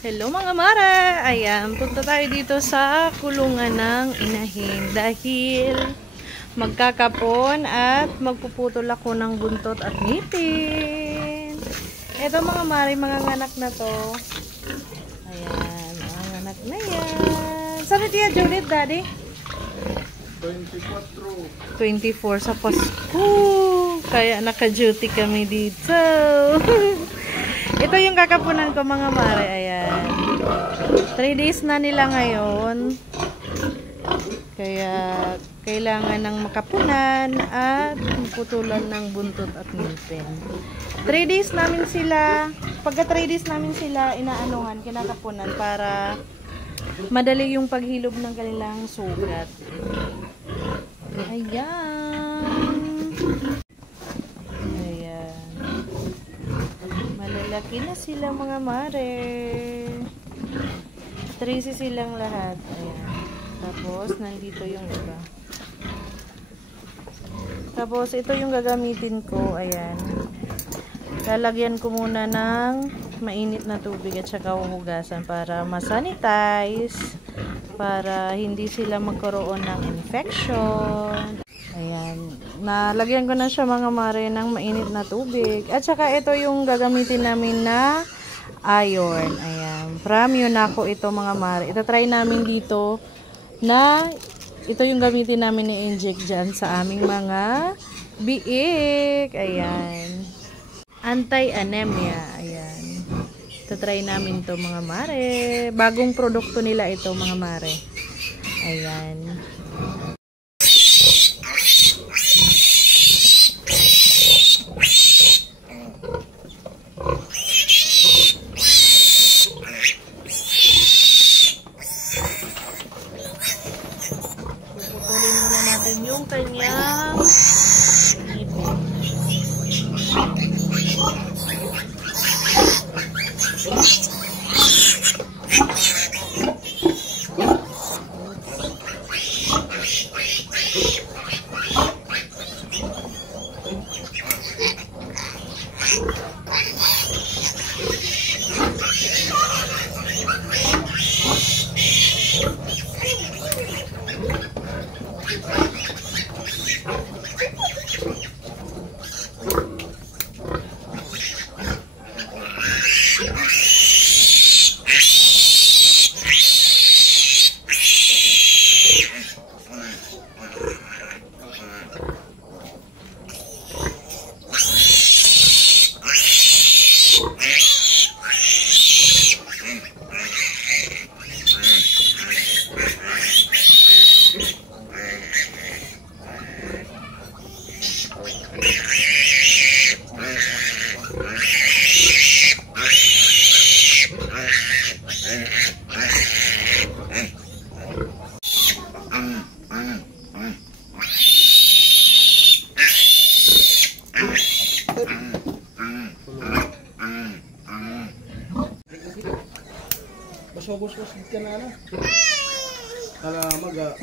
Hello mga mare! Ayan, punta tayo dito sa kulungan ng inahin dahil magkakapon at magpuputol ako ng buntot at ngipin. Ito mga mare, mga nganak na to. Ayan, mga nganak na yan. Saan ito yan, Judith, daddy? 24. 24 sa Pasko. Kaya naka-duty kami dito. Ito yung kakapunan ko mga mare. Ayan. 3 days na nila ngayon. Kaya kailangan ng makapunan at putulan ng buntot at ngipin. 3 days namin sila, pagka 3 days namin sila inaanuhan, kinakapunan para madali yung paghilom ng kanilang sugat. Ayan. Ayan. Malalaki na sila mga mare. 13 silang lahat. Ayan. Tapos, nandito yung iba. Tapos, ito yung gagamitin ko. Ayan. Lalagyan ko muna ng mainit na tubig at saka huhugasan para masanitize. Para hindi sila magkaroon ng infection. Ayan. Nalagyan ko na siya mga mare ng mainit na tubig. At saka ito yung gagamitin namin na iron. Ayan. From Yunako ito mga mare. Ito try namin dito na ito yung gamitin namin ni inject dyan sa aming mga biik. Ayan. Anti-anemia. Ayan. Ito try namin to mga mare. Bagong produkto nila ito mga mare. Ayan. Puputulin muna natin yung kanyang ngipin. Basubos-bos ka na. Ala maga